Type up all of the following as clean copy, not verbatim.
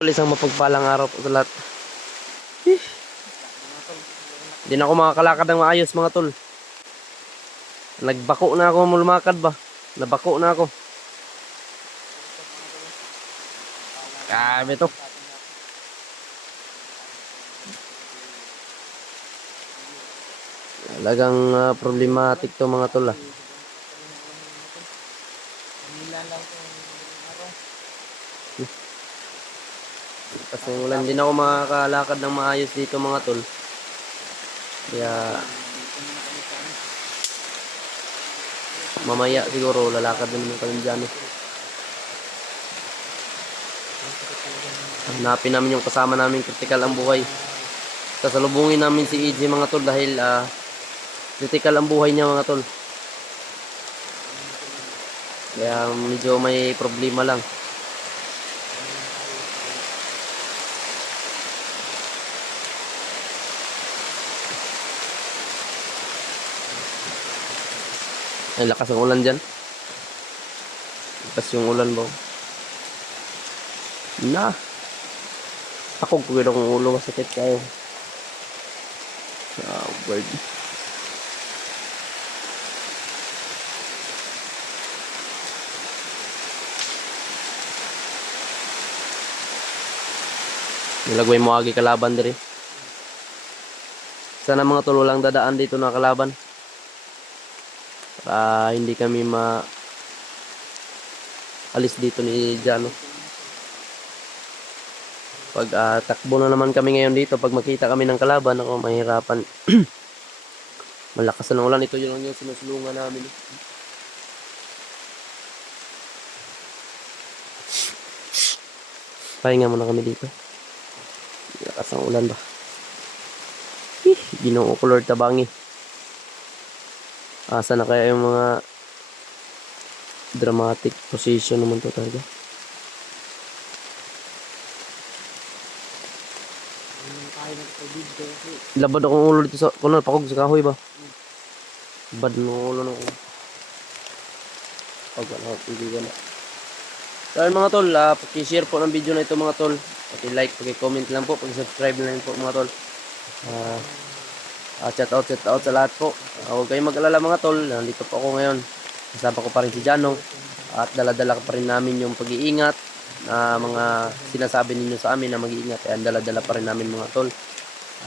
Isang mapagpalang araw po sa lahat. Hindi na ako makakalakad ng maayos mga tol. Nagbako na ako lumakad ba. Nabako na ako. Grabe to. Talagang problematic to mga tol. Kasi ulan din ako makakalakad ng maayos dito mga tol. Kaya mamaya siguro lalakad na naman kami dyan. Hanapin namin yung kasama namin critical ang buhay. Sasalubungin namin si EJ mga tol dahil critical ang buhay niya mga tol. Kaya medyo may problema lang. Ay, lakas ang ulan dyan. Lakas yung ulan ba? Na. Ako kung gano'n kong ulo masakit kayo. Bird. Nilagway mo agi kalaban diri. Sana mga tol walang dadaan dito na kalaban. Para hindi kami alis dito ni Jano. Pag takbo na naman kami ngayon dito, pag makita kami ng kalaban, ako mahirapan. Malakas na ulan. Ito yun lang yung sinusulungan namin. Pahinga muna kami dito. Lakas ng ulan ba? Ginoo ko Lord tabangi. Asa na kaya yung mga dramatic position naman to talaga. Labad akong ulo dito sa kunal pakog sa kahoy ba? Bad ng ulo ng ulo. Pag wala, hindi wala. So mga tol, paki-share po ng video na ito mga tol. Paki-like, paki-comment lang po, paki-subscribe na lang po mga tol. Shout out sa lahat po. Huwag kayong mag-alala mga tol. Nandito po ako ngayon. Kasama ko pa rin si Jano. At dala-dala pa rin namin yung pag-iingat na mga sinasabi ninyo sa amin na mag-iingat. Kaya dala-dala pa rin namin mga tol.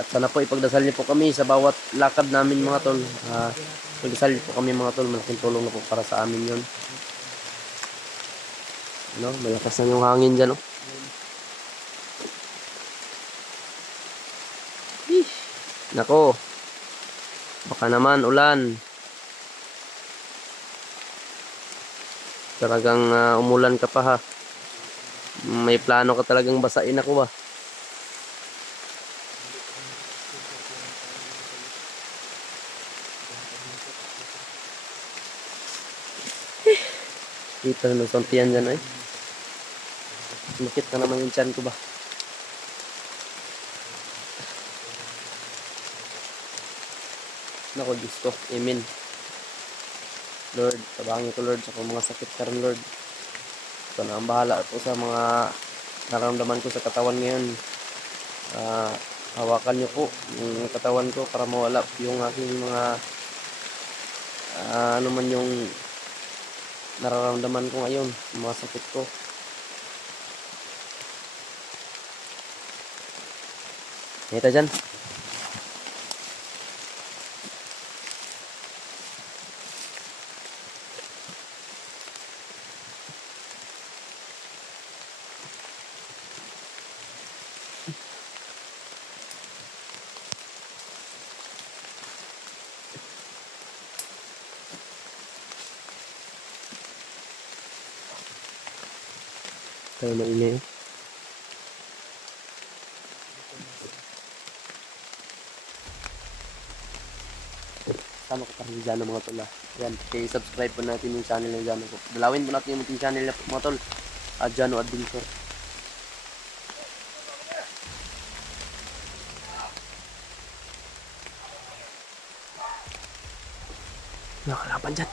At sana po ipagdasal niyo po kami sa bawat lakad namin mga tol. Pagdasal niyo po kami mga tol. Malaking tulong na po para sa amin yun. No, malakas na yung hangin dyan. Nako. Baka naman ulan. Talagang umulan ka pa ha. May plano ka talagang basain ako ba? Dito na sampian dyan ay. Makit na naman yung tiyan ko ba? Nako Diyos ko. Amen. Lord, tabangin ko Lord sa mga sakit ka rin Lord. Ito na ang bahala po sa mga nararamdaman ko sa katawan ngayon. Hawakan niyo po yung katawan ko para mawala yung aking mga ano man yung nararamdaman ko ngayon, mga sakit ko. Kita dyan. Tayo maingay. Sama ko pa rin dyan mga tol. Yan, kaya subscribe po natin yung channel ng Jano ko. Dalawin po natin yung channel na mga tol. Jano Adventure. Nakalaban dyan.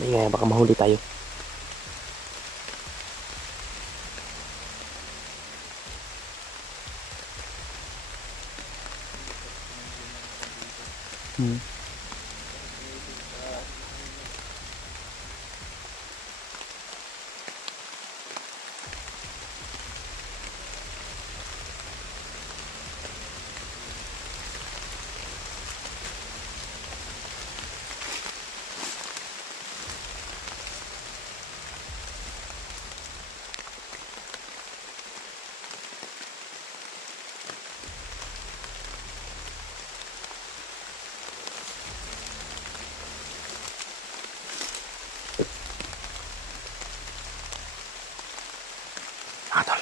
Maingay, baka mahuli tayo. Hmm. Ah, tol.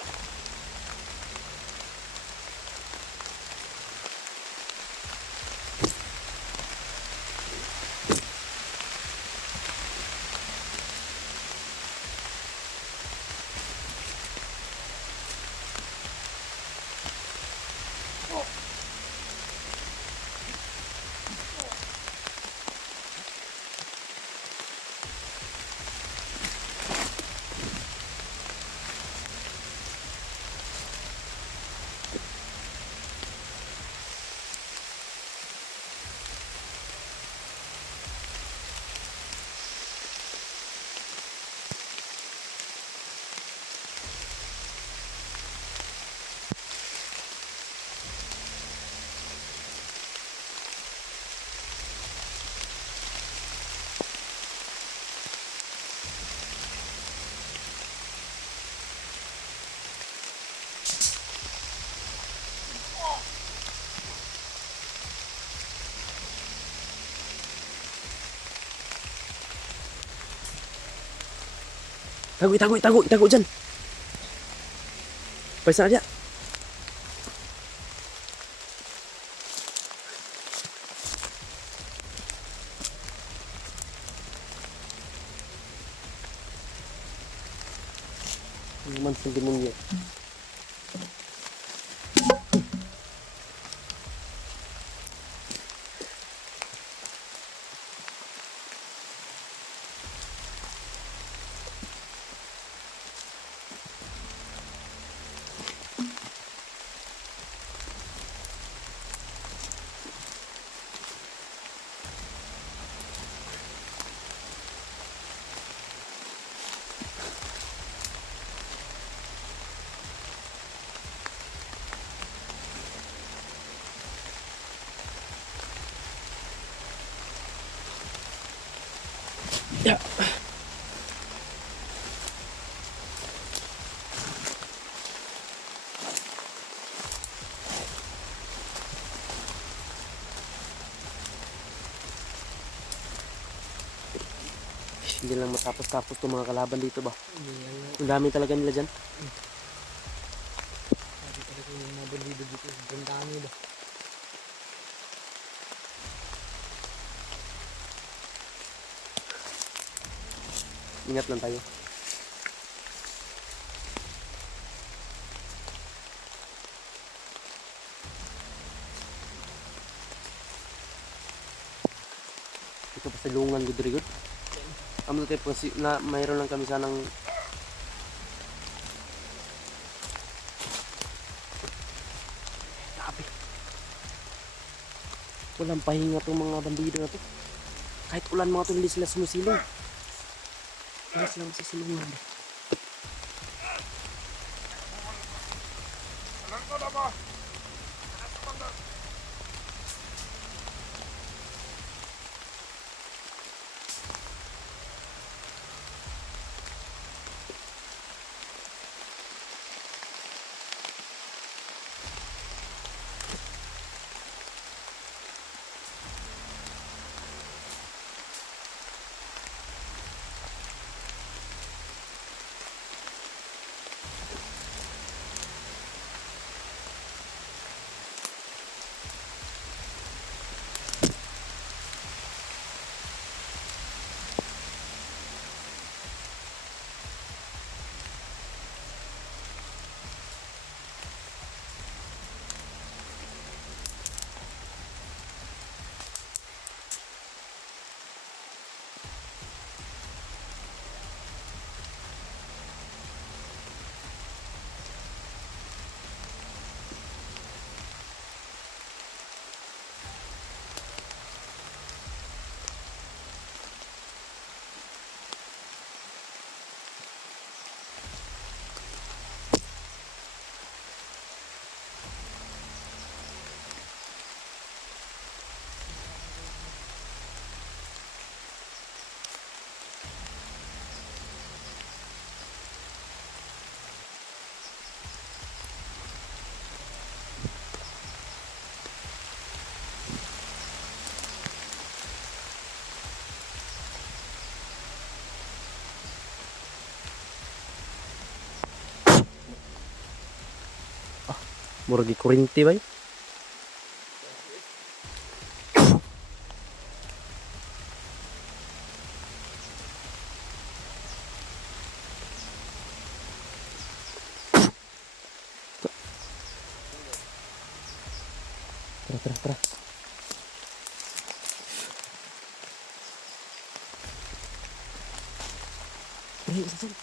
Tago dyan. Pwesa na dia. Ano naman sa demonyo? Ya. Hindi lang matapos-tapos itong mga kalaban dito ba? Ang dami talaga nila dyan. Sabi talaga yung mga bandido dito. Sobrang dami ba? Ingat lang tayo. Ito pa sa lungan ko diri gud. Amo tayo po na mayroon lang kami sanang sabi. Walang pahinga tong mga bandido na to. Kahit ulan mga to hindi sila sumusilong. Hindi sila masisilungan. Murag kurinti ba? Tara, tara, tara. Ay, saan?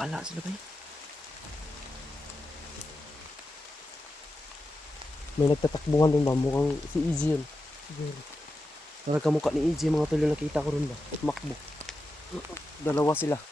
Wala sila ba? May nagtatakbuhan rin ba? Mukhang si Easy yun. Siguro. Parang kamukha ni Easy mga tol yung nakita ko rin ba? At makbo. Dalawa sila.